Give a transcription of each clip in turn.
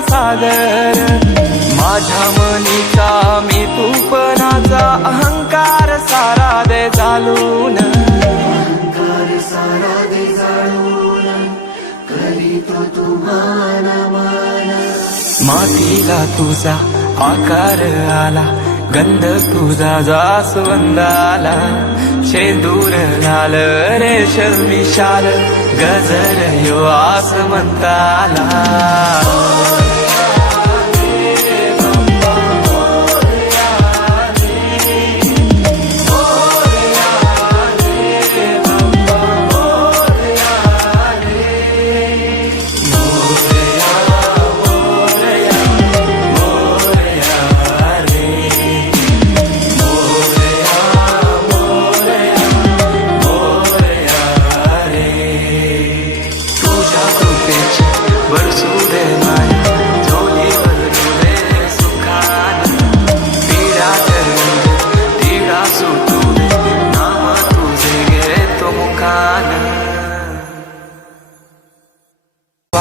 सागर. माझ्या मनीचा मी तूपणाचा अहंकार सारा दे चालून मातीला तुझा आकार आला. गंध तुझा जास्वंदाला. शेंदूर लाल रेशमी विशाल गजर यो म्हणता आला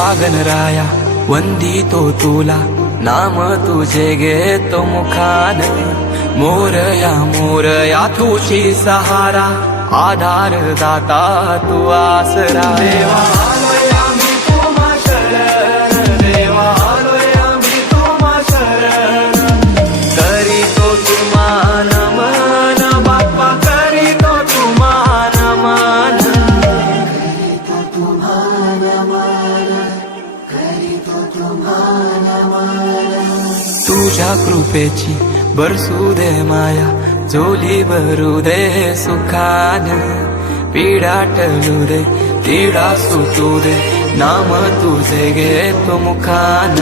वागणराया वंदितो तुला नाम तुझे घेतो मुखान मोरया मोरया तुझी सहारा आधार दाता तू आसरा देवा तुझ्या कृपेची बरसू दे माया झोली भरू दे सुखान. पीडा टळू दे तिडा सुटू दे नाम तुझे घेतो मुखान.